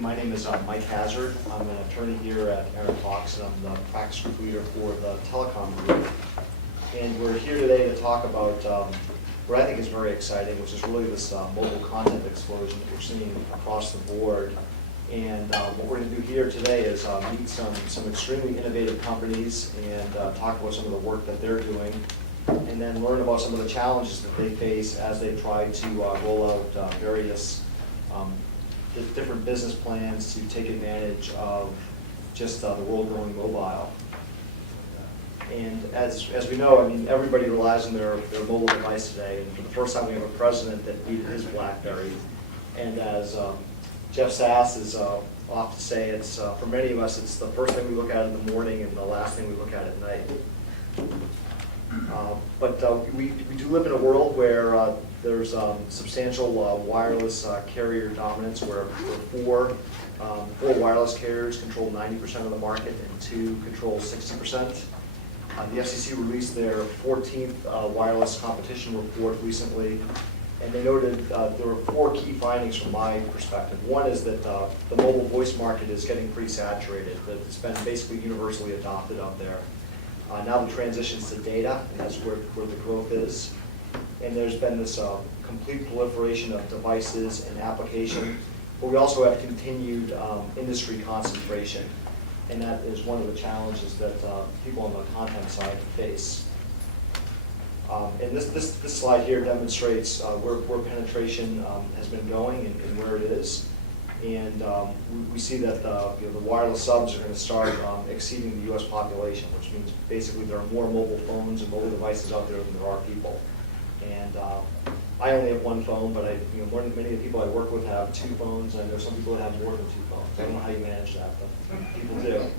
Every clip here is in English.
My name is Mike Hazard. I'm an attorney here at Aaron Fox, and I'm the practice group leader for the telecom group. And we're here today to talk about what I think is very exciting, which is really this mobile content explosion that we're seeing across the board. And what we're going to do here today is meet some extremely innovative companies and talk about some of the work that they're doing, and then learn about some of the challenges that they face as they try to roll out various the different business plans to take advantage of just the world going mobile. And as we know, I mean, everybody relies on their mobile device today. And for the first time, we have a president that needed his BlackBerry. And as Jeff Sass is off to say, it's for many of us, it's the first thing we look at in the morning and the last thing we look at night. But we do live in a world where there's substantial wireless carrier dominance, where four wireless carriers control 90% of the market and 2 control 60%. The FCC released their 14th wireless competition report recently, and they noted there were 4 key findings from my perspective. One is that the mobile voice market is getting pretty saturated, that it's been basically universally adopted out there. Now the transitions to data, and that's where the growth is. And there's been this complete proliferation of devices and application, but we also have continued industry concentration. And that is one of the challenges that people on the content side face. And this slide here demonstrates where penetration has been going and where it is. And we see that the wireless subs are going to start exceeding the U.S. population, which means basically there are more mobile phones and mobile devices out there than there are people. And I only have 1 phone, but many of the people I work with have 2 phones. I know some people that have more than 2 phones. I don't know how you manage that, but people do.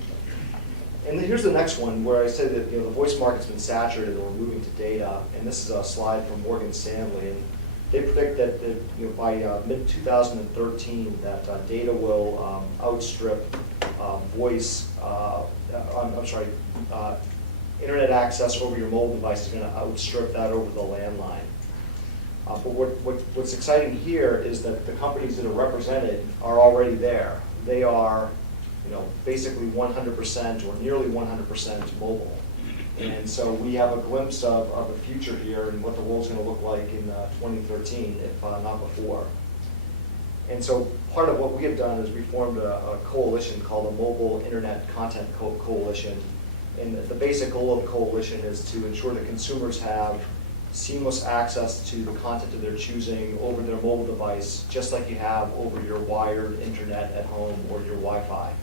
And then here's the next one, where I said that the voice market's been saturated and we're moving to data. And this is a slide from Morgan Stanley. And they predict that by mid-2013 that data will outstrip voice. Internet access over your mobile device is going to outstrip that over the landline. But what's exciting here is that the companies that are represented are already there. They are, basically 100% or nearly 100% mobile. And so we have a glimpse of the future here and what the world's going to look like in 2013, if not before. And so part of what we have done is we formed a coalition called the Mobile Internet Content Coalition. And the basic goal of the coalition is to ensure that consumers have seamless access to the content of their choosing over their mobile device, just like you have over your wired internet at home or your Wi-Fi.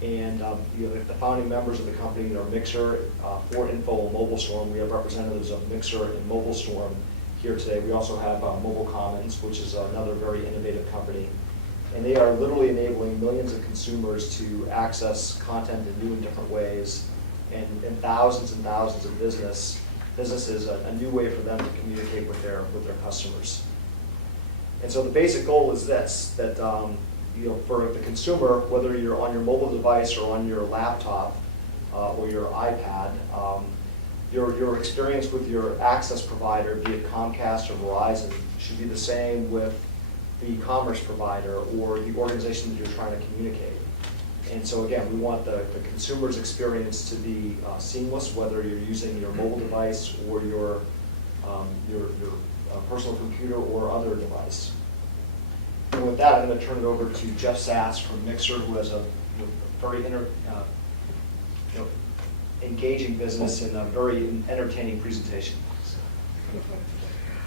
And the founding members of the company are Myxer, for Info, and mobileStorm. We have representatives of Myxer and mobileStorm here today. We also have MobileCommons, which is another very innovative company. And they are literally enabling millions of consumers to access content in new and different ways, and thousands of businesses a new way for them to communicate with their customers. And so the basic goal is this, that for the consumer, whether you're on your mobile device or on your laptop or your iPad, your experience with your access provider, be it Comcast or Verizon, should be the same with the e-commerce provider or the organization that you're trying to communicate. And so again, we want the consumer's experience to be seamless, whether you're using your mobile device or your personal computer or other device. And with that, I'm going to turn it over to Jeff Sass from Myxer, who has a very engaging business and a very entertaining presentation.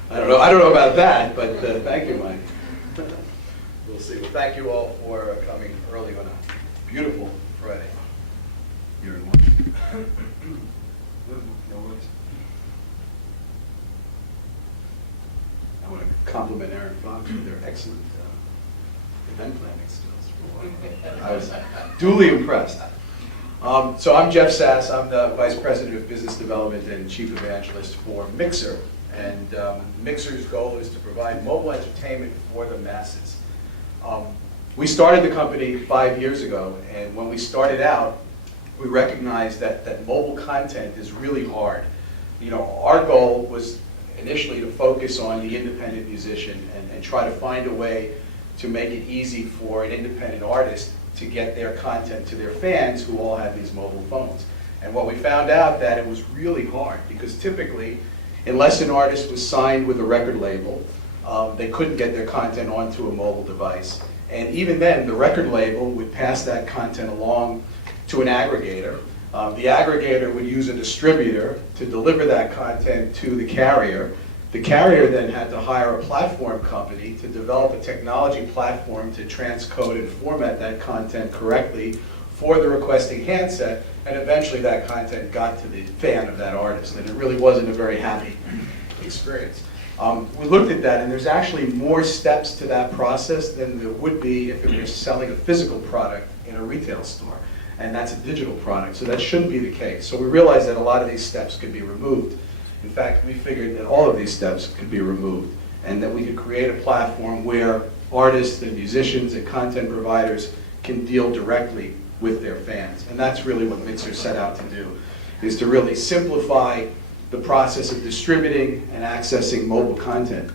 I don't know about that, but thank you, Mike. We'll see. Well, thank you all for coming early on a beautiful Friday here in Washington. I want to compliment Aaron Fox for their excellent event planning skills. I was duly impressed. So I'm Jeff Sass. I'm the Vice President of Business Development and Chief Evangelist for Myxer. And Myxer's goal is to provide mobile entertainment for the masses. We started the company 5 years ago, and when we started out, we recognized that mobile content is really hard. Our goal was initially to focus on the independent musician and try to find a way to make it easy for an independent artist to get their content to their fans who all have these mobile phones. And what we found out that it was really hard, because typically, unless an artist was signed with a record label, they couldn't get their content onto a mobile device. And even then, the record label would pass that content along to an aggregator. The aggregator would use a distributor to deliver that content to the carrier. The carrier then had to hire a platform company to develop a technology platform to transcode and format that content correctly for the requesting handset, and eventually that content got to the fan of that artist, and it really wasn't a very happy experience. We looked at that, and there's actually more steps to that process than there would be if it was selling a physical product in a retail store, and that's a digital product, so that shouldn't be the case. So we realized that a lot of these steps could be removed. In fact, we figured that all of these steps could be removed, and that we could create a platform where artists and musicians and content providers can deal directly with their fans. And that's really what Myxer set out to do, is to really simplify the process of distributing and accessing mobile content.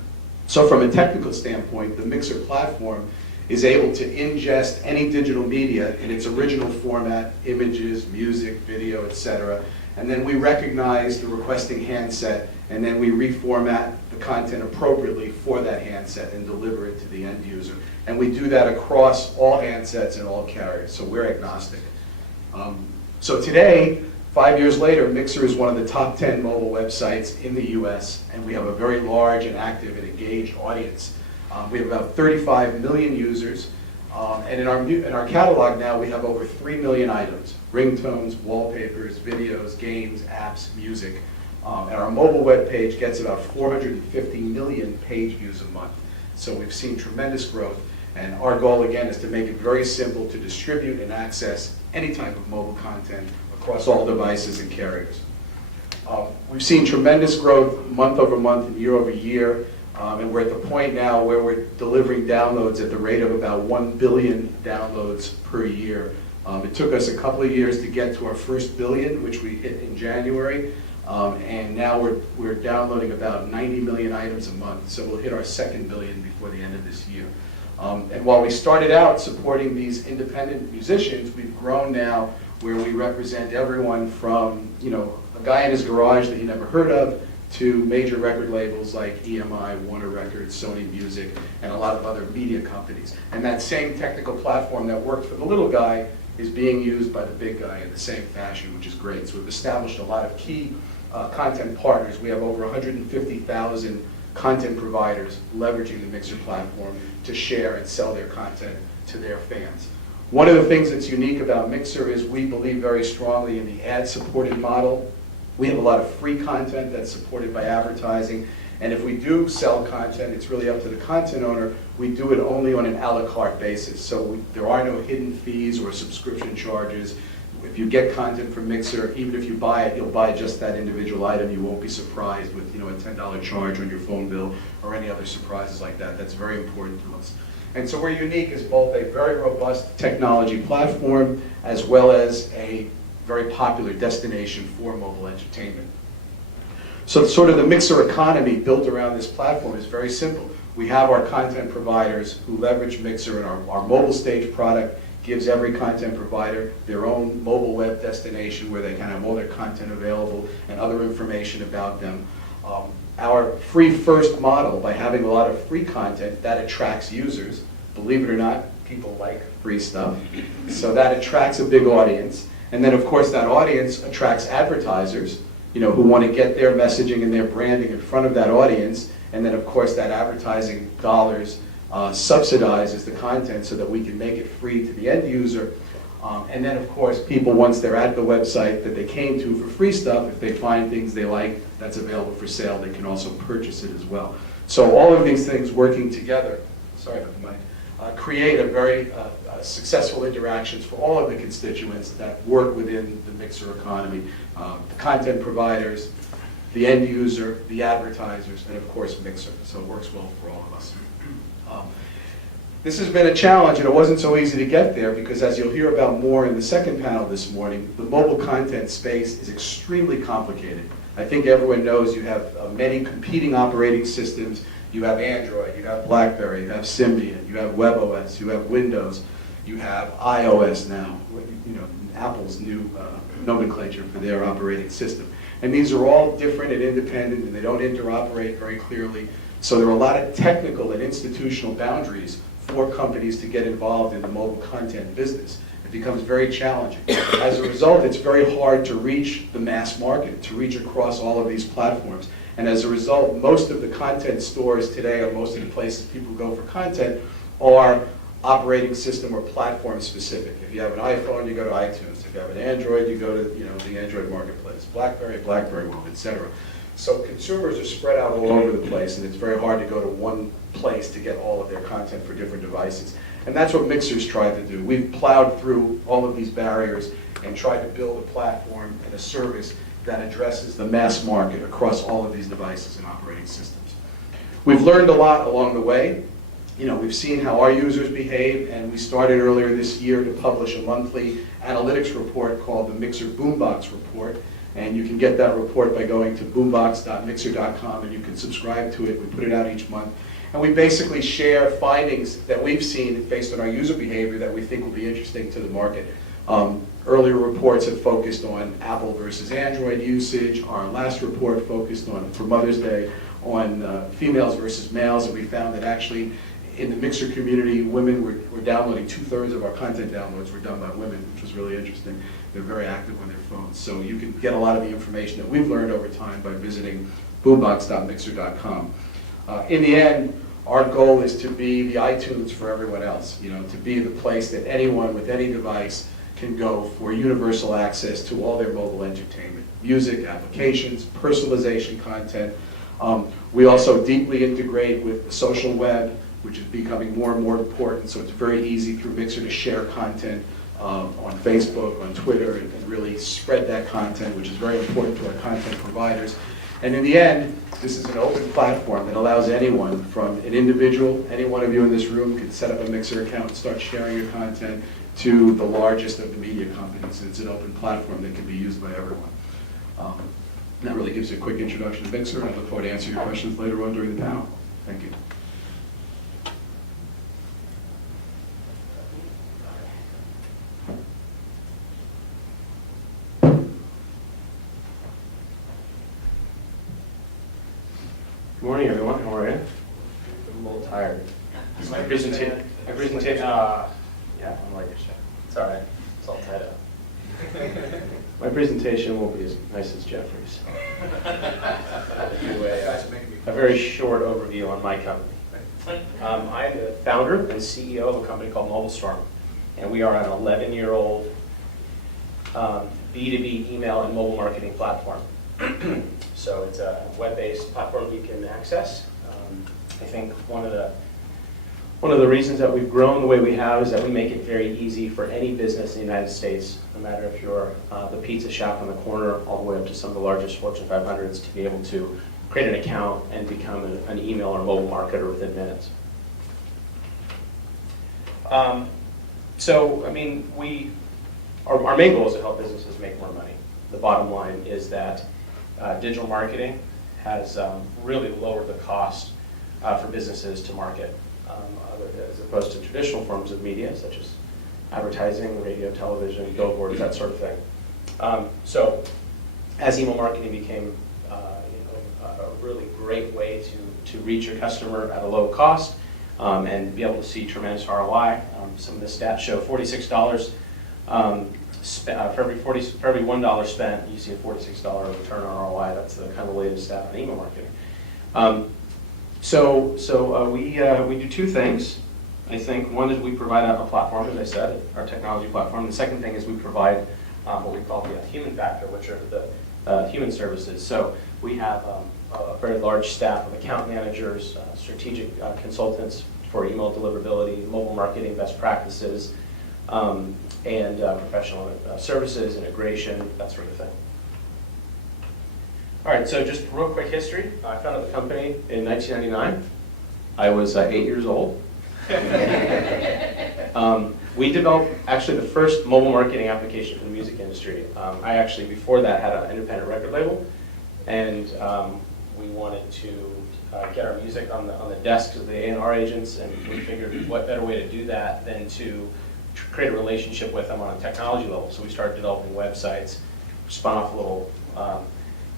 So from a technical standpoint, the Myxer platform is able to ingest any digital media in its original format, images, music, video, etc. And then we recognize the requesting handset, and then we reformat the content appropriately for that handset and deliver it to the end user. And we do that across all handsets and all carriers, so we're agnostic. So today, 5 years later, Myxer is one of the top 10 mobile websites in the US, and we have a very large and active and engaged audience. We have about 35 million users, and in our catalog now we have over 3 million items: ringtones, wallpapers, videos, games, apps, music. And our mobile web page gets about 450 million page views a month. So we've seen tremendous growth, and our goal again is to make it very simple to distribute and access any type of mobile content across all devices and carriers. We've seen tremendous growth month over month and year over year. And we're at the point now where we're delivering downloads at the rate of about 1 billion downloads per year. It took us a couple of years to get to our first billion, which we hit in January. And now we're downloading about 90 million items a month. So we'll hit our second billion before the end of this year. And while we started out supporting these independent musicians, we've grown now where we represent everyone from, a guy in his garage that you never heard of, to major record labels like EMI, Warner Records, Sony Music, and a lot of other media companies. And that same technical platform that worked for the little guy is being used by the big guy in the same fashion, which is great. So we've established a lot of key content partners. We have over 150,000 content providers leveraging the Myxer platform to share and sell their content to their fans. One of the things that's unique about Myxer is we believe very strongly in the ad-supported model. We have a lot of free content that's supported by advertising, and if we do sell content, it's really up to the content owner. We do it only on an a la carte basis, so there are no hidden fees or subscription charges. If you get content from Myxer, even if you buy it, you'll buy just that individual item. You won't be surprised with a $10 charge on your phone bill or any other surprises like that. That's very important to us. And so we're unique as both a very robust technology platform as well as a very popular destination for mobile entertainment. So sort of the Myxer economy built around this platform is very simple. We have our content providers who leverage Myxer, and our mobile stage product gives every content provider their own mobile web destination where they can have all their content available and other information about them. Our free first model, by having a lot of free content, that attracts users. Believe it or not, people like free stuff. So that attracts a big audience. And then of course that audience attracts advertisers, who want to get their messaging and their branding in front of that audience. And then of course that advertising dollars subsidizes the content so that we can make it free to the end user. And then of course people, once they're at the website that they came to for free stuff, if they find things they like that's available for sale, they can also purchase it as well. So all of these things working together, sorry about the mic, create a very successful interactions for all of the constituents that work within the Myxer economy. The content providers, the end user, the advertisers, and of course Myxer. So it works well for all of us. This has been a challenge, and it wasn't so easy to get there because, as you'll hear about more in the second panel this morning, the mobile content space is extremely complicated. I think everyone knows you have many competing operating systems. You have Android, you have BlackBerry, you have Symbian, you have WebOS, you have Windows, you have iOS now, you know, Apple's new nomenclature for their operating system. And these are all different and independent, and they don't interoperate very clearly. So there are a lot of technical and institutional boundaries for companies to get involved in the mobile content business. It becomes very challenging. As a result, it's very hard to reach the mass market, to reach across all of these platforms. And as a result, most of the content stores today, or most of the places people go for content, are operating system or platform specific. If you have an iPhone, you go to iTunes. If you have an Android, you go to, you know, the Android marketplace. BlackBerry, BlackBerry World, etc. So consumers are spread out all over the place, and it's very hard to go to one place to get all of their content for different devices. And that's what Myxer's tried to do. We've plowed through all of these barriers and tried to build a platform and a service that addresses the mass market across all of these devices and operating systems. We've learned a lot along the way. You know, we've seen how our users behave, and we started earlier this year to publish a monthly analytics report called the Myxer Boombox Report. And you can get that report by going to boombox.myxer.com, and you can subscribe to it. We put it out each month. And we basically share findings that we've seen based on our user behavior that we think will be interesting to the market. Earlier reports have focused on Apple versus Android usage. Our last report focused on, for Mother's Day, on females versus males, and we found that actually in the Myxer community, women were downloading, 2/3 of our content downloads were done by women, which was really interesting. They're very active on their phones. So you can get a lot of the information that we've learned over time by visiting boombox.myxer.com. In the end, our goal is to be the iTunes for everyone else, you know, to be the place that anyone with any device can go for universal access to all their mobile entertainment, music, applications, personalization content. We also deeply integrate with the social web, which is becoming more and more important, so it's very easy through Myxer to share content on Facebook, on Twitter, and really spread that content, which is very important to our content providers. And in the end, this is an open platform that allows anyone, from an individual, any one of you in this room can set up a Myxer account and start sharing your content, to the largest of the media companies. It's an open platform that can be used by everyone. That really gives you a quick introduction to Myxer, and I look forward to answering your questions later on during the panel. Thank you. Good morning, everyone. How are you? I'm a little tired. My presentation, yeah, I'm like, it's all right. It's all tied up. My presentation won't be as nice as Jeffrey's. I'll do a very short overview on my company. I am the founder and CEO of a company called mobileStorm, and we are an 11-year-old B2B email and mobile marketing platform. So it's a web-based platform you can access. I think one of the reasons that we've grown the way we have is that we make it very easy for any business in the United States, no matter if you're the pizza shop on the corner all the way up to some of the largest Fortune 500s, to be able to create an account and become an email or mobile marketer within minutes. So, I mean, our main goal is to help businesses make more money. The bottom line is that digital marketing has really lowered the cost for businesses to market, as opposed to traditional forms of media, such as advertising, radio, television, billboards, that sort of thing. So, as email marketing became a really great way to reach your customer at a low cost and be able to see tremendous ROI, some of the stats show $46 for every $1 spent, you see a $46 return on ROI. That's the kind of latest stat on email marketing. So we do two things. I think one is we provide a platform, as I said, our technology platform. The second thing is we provide what we call the human factor, which are the human services. So we have a very large staff of account managers, strategic consultants for email deliverability, mobile marketing best practices, and professional services, integration, that sort of thing. All right, so just real quick history. I founded the company in 1999. I was 8 years old. We developed actually the first mobile marketing application for the music industry. I actually, before that, had an independent record label, and we wanted to get our music on the desks of the A&R agents, and we figured what better way to do that than to create a relationship with them on a technology level. So we started developing websites, spun off a little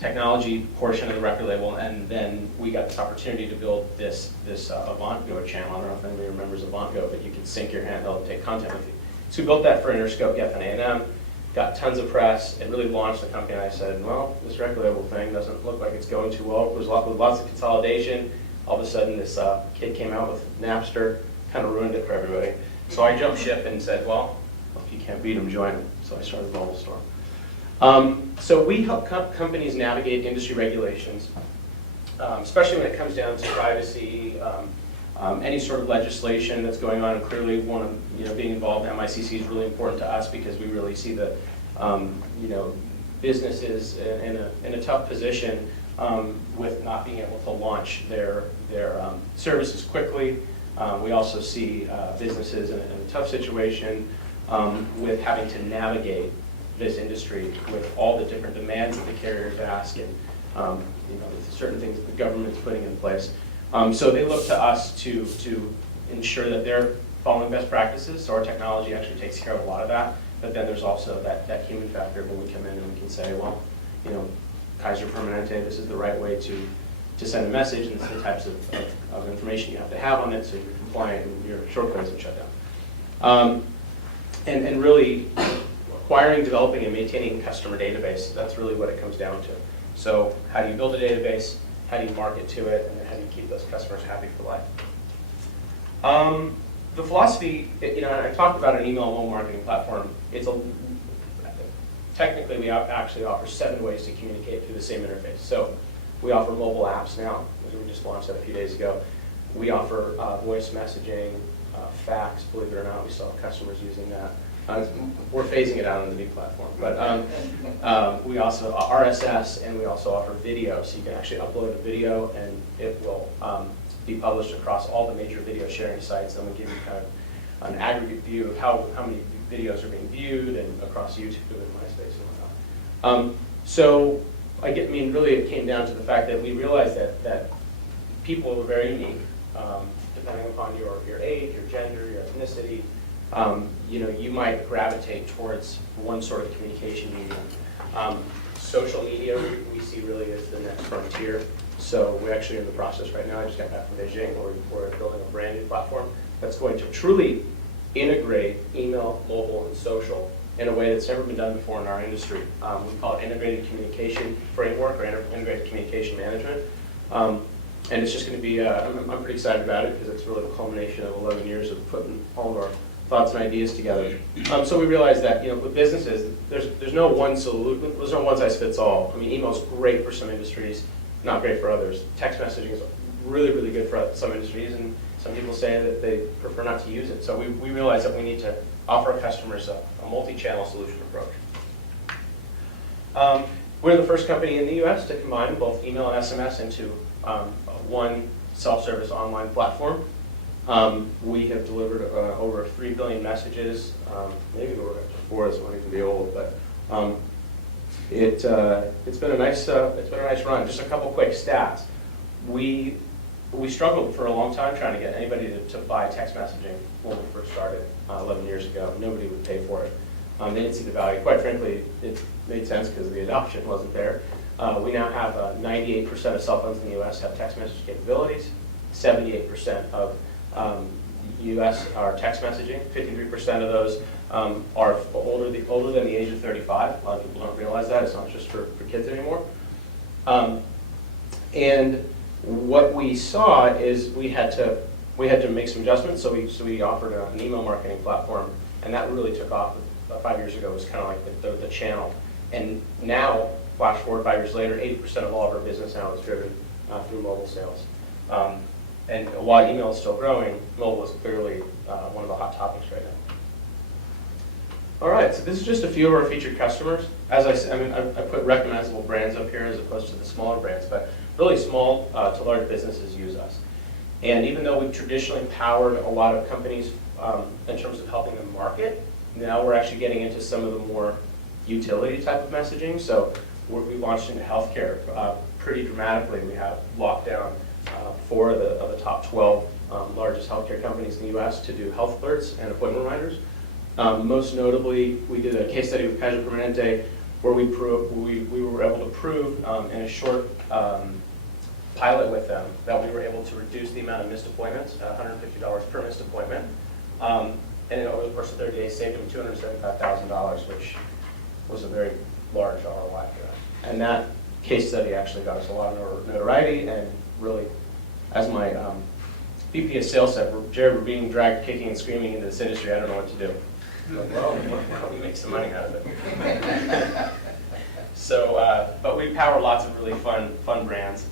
technology portion of the record label, and then we got this opportunity to build this AvantGo channel. I don't know if anybody remembers AvantGo, but you can sync your handheld and take content with you. So we built that for Interscope, Geffen A&M, got tons of press. It really launched the company, and I said, well, this record label thing doesn't look like it's going too well. There's lots of consolidation. All of a sudden, this kid came out with Napster, kind of ruined it for everybody. So I jumped ship and said, well, if you can't beat them, join them. So I started mobileStorm. So we help companies navigate industry regulations, especially when it comes down to privacy, any sort of legislation that's going on. And clearly, being involved in MICC is really important to us because we really see the businesses in a tough position with not being able to launch their services quickly. We also see businesses in a tough situation with having to navigate this industry with all the different demands that the carriers ask and certain things that the government's putting in place. So they look to us to ensure that they're following best practices. So our technology actually takes care of a lot of that. But then there's also that human factor when we come in and we can say, well, Kaiser Permanente, this is the right way to send a message, and this is the types of information you have to have on it so you're compliant and your shortcodes and shut down. And really acquiring, developing, and maintaining a customer database, that's really what it comes down to. So how do you build a database, how do you market to it, and then how do you keep those customers happy for life? The philosophy, I talked about an email and mobile marketing platform. Technically, we actually offer 7 ways to communicate through the same interface. So we offer mobile apps now. We just launched that a few days ago. We offer voice messaging, fax. Believe it or not, we saw customers using that. We're phasing it out on the new platform. But we also RSS, and we also offer video. So you can actually upload a video, and it will be published across all the major video sharing sites. And we'll give you kind of an aggregate view of how many videos are being viewed and across YouTube and MySpace and whatnot. Really it came down to the fact that we realized that people were very unique, depending upon your age, your gender, your ethnicity. You might gravitate towards one sort of communication medium. Social media we see really as the next frontier. So we're actually in the process right now. I just got back from Beijing where we're building a brand new platform that's going to truly integrate email, mobile, and social in a way that's never been done before in our industry. We call it integrated communication framework or integrated communication management. And it's just going to be, I'm pretty excited about it because it's really the culmination of 11 years of putting all of our thoughts and ideas together. So we realized that with businesses, there's no one solution, there's no one size fits all. Email is great for some industries, not great for others. Text messaging is really, really good for some industries, and some people say that they prefer not to use it. So we realized that we need to offer our customers a multi-channel solution approach. We're the first company in the U.S. to combine both email and SMS into one self-service online platform. We have delivered over 3 billion messages. Maybe we're up to 4, this one can be old, but it's been a nice run. Just a couple quick stats. We struggled for a long time trying to get anybody to buy text messaging when we first started 11 years ago. Nobody would pay for it. They didn't see the value. Quite frankly, it made sense because the adoption wasn't there. We now have 98% of cell phones in the U.S. have text message capabilities. 78% of U.S. are text messaging. 53% of those are older than the age of 35. A lot of people don't realize that. It's not just for kids anymore. And what we saw is we had to make some adjustments. So we offered an email marketing platform, and that really took off. 5 years ago, it was kind of like the channel. And now, flash forward 5 years later, 80% of all of our business now is driven through mobile sales. And while email is still growing, mobile is clearly one of the hot topics right now. All right, so this is just a few of our featured customers. As I said, I put recognizable brands up here as opposed to the smaller brands, but really small to large businesses use us. And even though we've traditionally powered a lot of companies in terms of helping them market, now we're actually getting into some of the more utility type of messaging. So we launched into healthcare, pretty dramatically. We have locked down 4 of the top 12 largest healthcare companies in the U.S. to do health alerts and appointment reminders. Most notably, we did a case study with Kaiser Permanente where we were able to prove in a short pilot with them that we were able to reduce the amount of missed appointments, $150 per missed appointment, and over the course of 30 days saved them $275,000, which was a very large ROI for us. And that case study actually got us a lot of notoriety, and really, as my VP of sales said, Jared, we're being dragged kicking and screaming into this industry. I don't know what to do. Well, why don't we make some money out of it? So, but we power lots of really fun brands.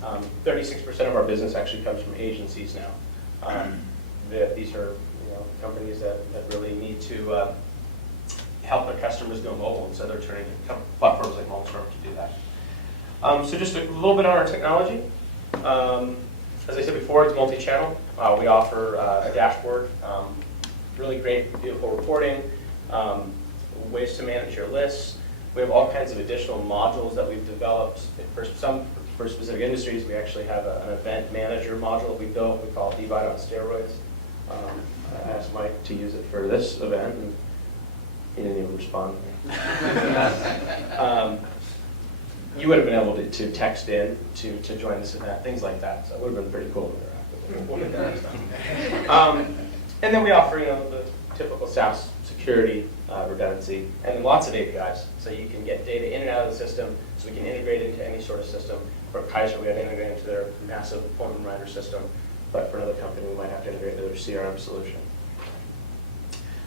36% of our business actually comes from agencies now. These are companies that really need to help their customers go mobile, and so they're turning to platforms like mobileStorm to do that. So just a little bit on our technology. As I said before, it's multi-channel. We offer a dashboard, really great, beautiful reporting, ways to manage your lists. We have all kinds of additional modules that we've developed. For specific industries, we actually have an event manager module we built. We call it Divide on Steroids. I asked Mike to use it for this event, and he didn't even respond. You would have been able to text in to join this event, things like that. So it would have been pretty cool. We'll get that next time. And then we offer, the typical SaaS security, redundancy, and lots of APIs. So you can get data in and out of the system, so we can integrate into any sort of system. For Kaiser, we have to integrate into their massive appointment reminder system. But for another company, we might have to integrate into their CRM solution.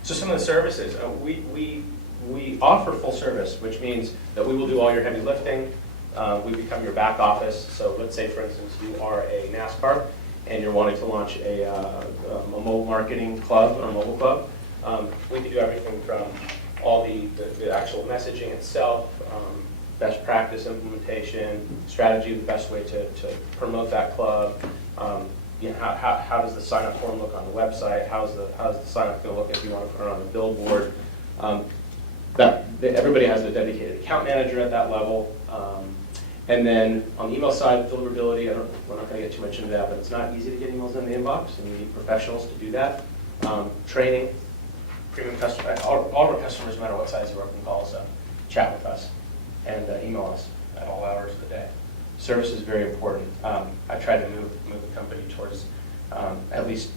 So some of the services, we offer full service, which means that we will do all your heavy lifting. We become your back office. So let's say, for instance, you are a NASCAR and you're wanting to launch a mobile marketing club or a mobile club. We can do everything from all the actual messaging itself, best practice implementation, strategy, the best way to promote that club. How does the sign-up form look on the website? How's the sign-up going to look if you want to put it on the billboard? Everybody has a dedicated account manager at that level. And then on the email side, deliverability, we're not going to get too much into that, but it's not easy to get emails in the inbox, and we need professionals to do that. Training, premium customer, all of our customers, no matter what size you are, can call us up, chat with us, and email us at all hours of the day. Service is very important. I tried to move the company towards at least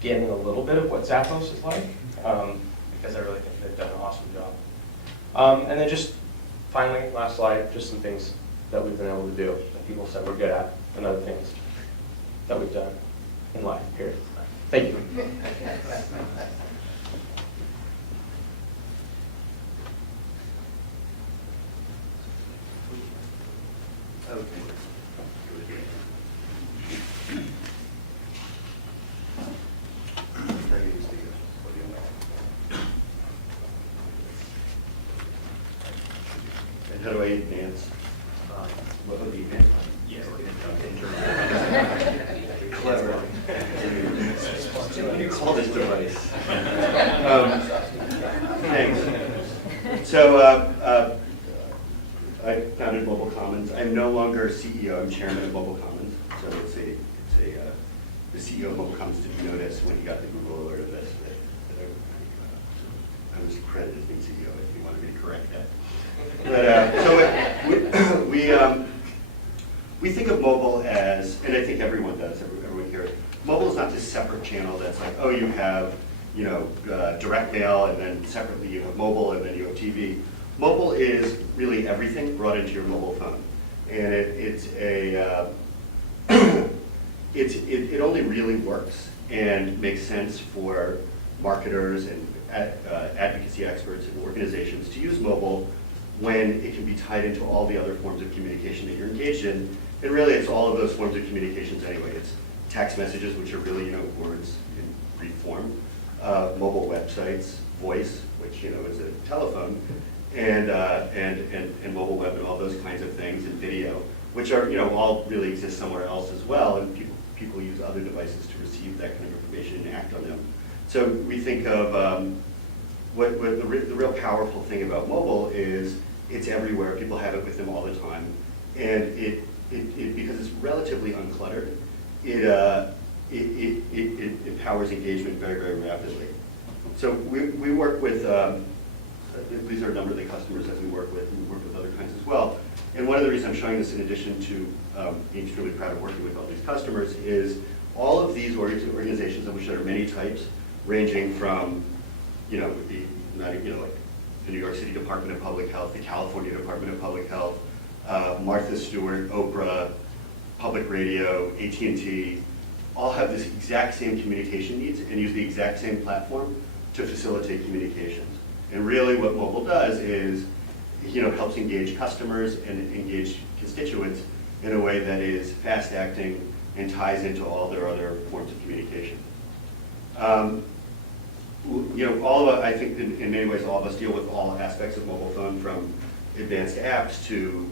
getting a little bit of what Zappos is like, because I really think they've done an awesome job. And then just finally, last slide, just some things that we've been able to do that people said we're good at, and other things that we've done in life, period. Thank you. Okay. And how do I advance? What would the advance? Yeah. Clever. What do you call this device? Thanks. So, I founded MobileCommons. I'm no longer CEO. I'm chairman of MobileCommons. So the CEO of MobileCommons didn't notice when he got the Google alert of this that I was credited as being CEO. If you wanted me to correct that. But we think of mobile as, and I think everyone does. Everyone here. Mobile is not this separate channel that's like, oh, you have direct mail, and then separately you have mobile, and then you have TV. Mobile is really everything brought into your mobile phone, and it only really works and makes sense for marketers and advocacy experts and organizations to use mobile when it can be tied into all the other forms of communication that you're engaged in. And really, it's all of those forms of communications anyway. It's text messages, which are really words in brief form, mobile websites, voice, which is a telephone. And mobile web and all those kinds of things, and video, which are all really exist somewhere else as well, and people use other devices to receive that kind of information and act on them. So we think of what the real powerful thing about mobile is it's everywhere. People have it with them all the time, and because it's relatively uncluttered, it empowers engagement very, very rapidly. So we work with, these are a number of the customers that we work with, and we work with other kinds as well. And one of the reasons I'm showing this in addition to being extremely proud of working with all these customers is all of these organizations, of which there are many types, ranging from, like the New York City Department of Public Health, the California Department of Public Health, Martha Stewart, Oprah, Public Radio, AT&T, all have this exact same communication needs and use the exact same platform to facilitate communications. And really what mobile does is, helps engage customers and engage constituents in a way that is fast acting and ties into all their other forms of communication. All of us, I think in many ways, all of us deal with all aspects of mobile phone, from advanced apps to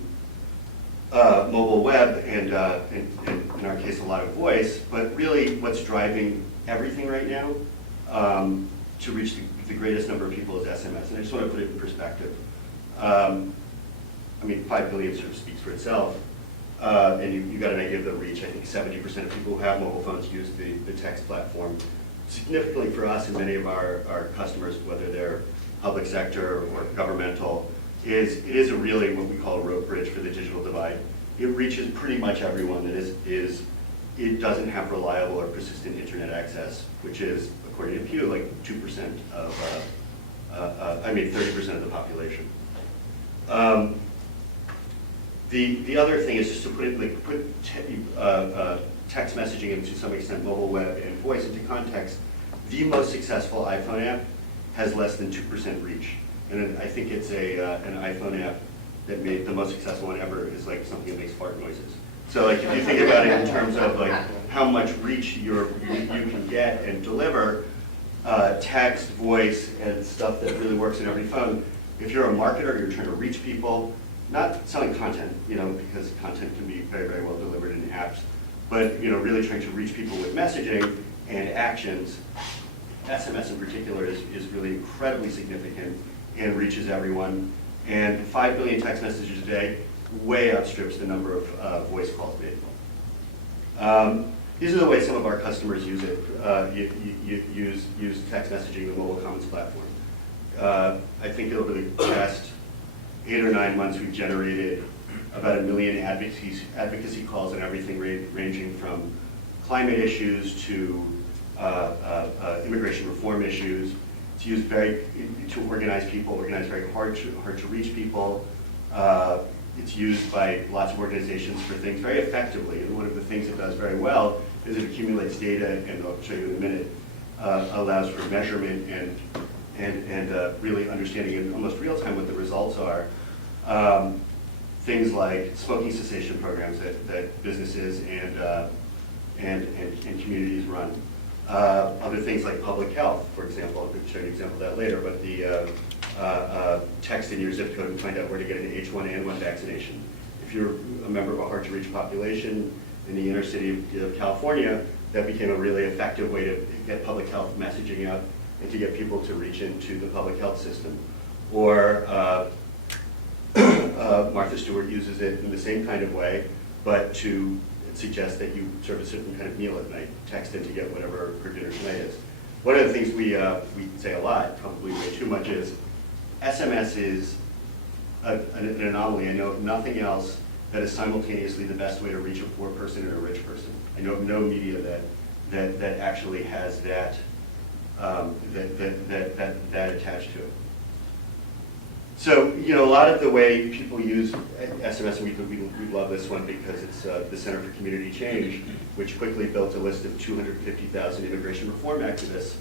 mobile web and in our case, a lot of voice. But really what's driving everything right now to reach the greatest number of people is SMS. And I just want to put it in perspective. 5 billion sort of speaks for itself. And you got an idea of the reach. I think 70% of people who have mobile phones use the text platform. Significantly for us and many of our customers, whether they're public sector or governmental, it is a really what we call a rope bridge for the digital divide. It reaches pretty much everyone that it doesn't have reliable or persistent internet access, which is, according to Pew, like 2% of, 30% of the population. The other thing is just to put text messaging and to some extent mobile web and voice into context. The most successful iPhone app has less than 2% reach. And I think it's an iPhone app that made the most successful one ever is like something that makes fart noises. So if you think about it in terms of how much reach you can get and deliver, text, voice, and stuff that really works in every phone. If you're a marketer, you're trying to reach people, not selling content, because content can be very, very well delivered in apps, but really trying to reach people with messaging and actions. SMS in particular is really incredibly significant and reaches everyone. And 5 billion text messages a day way outstrips the number of voice calls made. These are the ways some of our customers use it. Use text messaging, the MobileCommons platform. I think over the past 8 or 9 months, we've generated about 1 million advocacy calls and everything ranging from climate issues to immigration reform issues. It's used to organize people, organize very hard to reach people. It's used by lots of organizations for things very effectively. And one of the things it does very well is it accumulates data, and I'll show you in a minute, allows for measurement and really understanding in almost real time what the results are. Things like smoking cessation programs that businesses and communities run. Other things like public health, for example. I'll show you an example of that later, but the text in your zip code and find out where to get an H1N1 vaccination. If you're a member of a hard-to-reach population in the inner city of California, that became a really effective way to get public health messaging out and to get people to reach into the public health system. Or Martha Stewart uses it in the same kind of way, but to suggest that you serve a certain kind of meal at night, text in to get whatever her dinner tonight is. One of the things we say a lot, probably way too much, is SMS is an anomaly. I know of nothing else that is simultaneously the best way to reach a poor person and a rich person. I know of no media that actually has that attached to it. So, a lot of the way people use SMS, and we love this one because it's the Center for Community Change, which quickly built a list of 250,000 immigration reform activists,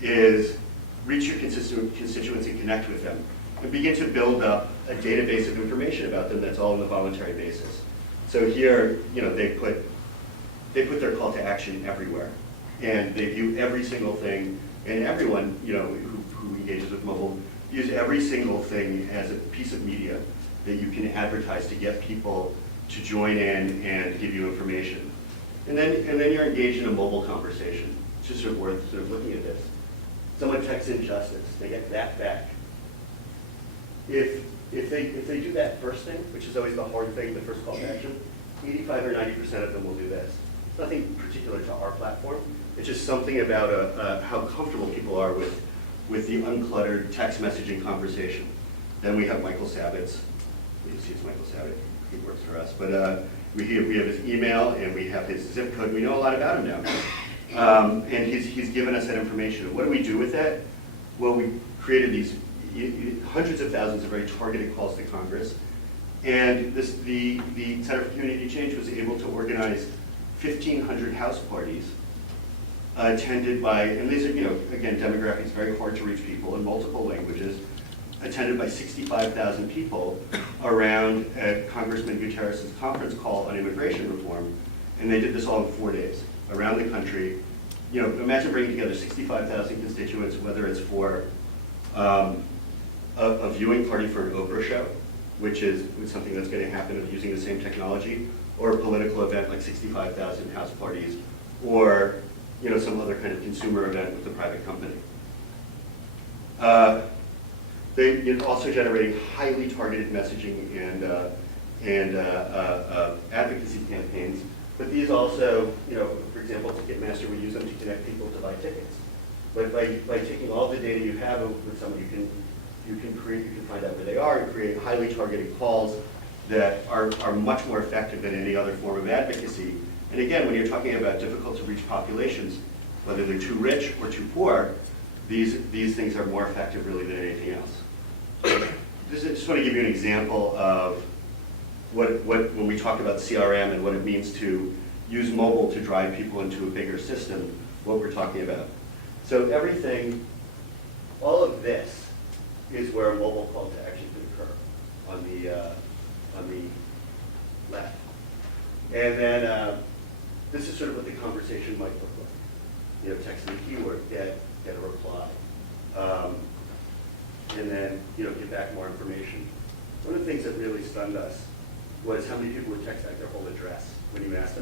is reach your constituents and connect with them, and begin to build up a database of information about them that's all on a voluntary basis. So here, they put their call to action everywhere, and they view every single thing, and everyone, who engages with mobile, use every single thing as a piece of media that you can advertise to get people to join in and give you information. And then you're engaged in a mobile conversation. It's just worth looking at this. Someone texts in justice, they get that back. If they do that first thing, which is always the hard thing, the first call to action, 85 or 90% of them will do this. It's nothing particular to our platform. It's just something about how comfortable people are with the uncluttered text messaging conversation. Then we have Michael Sabat's. You see it's Michael Sabat. He works for us. But we have his email and we have his zip code. We know a lot about him now. And he's given us that information. What do we do with that? Well, we created these hundreds of thousands of very targeted calls to Congress. And the Center for Community Change was able to organize 1,500 house parties attended by, and these are, again, demographics, very hard to reach people in multiple languages, attended by 65,000 people around Congressman Gutierrez's conference call on immigration reform. And they did this all in 4 days around the country. Imagine bringing together 65,000 constituents, whether it's for a viewing party for an Oprah show, which is something that's going to happen using the same technology, or a political event like 65,000 house parties, or some other kind of consumer event with a private company. They're also generating highly targeted messaging and advocacy campaigns. But these also, for example, Ticketmaster, we use them to connect people to buy tickets. But by taking all the data you have with someone, you can find out where they are and create highly targeted calls that are much more effective than any other form of advocacy. And again, when you're talking about difficult to reach populations, whether they're too rich or too poor, these things are more effective really than anything else. I just want to give you an example of when we talk about CRM and what it means to use mobile to drive people into a bigger system, what we're talking about. So everything, all of this is where a mobile call to action could occur on the left. And then this is sort of what the conversation might look like. Text in the keyword, get a reply. And then, get back more information. One of the things that really stunned us was how many people would text back their whole address when you asked them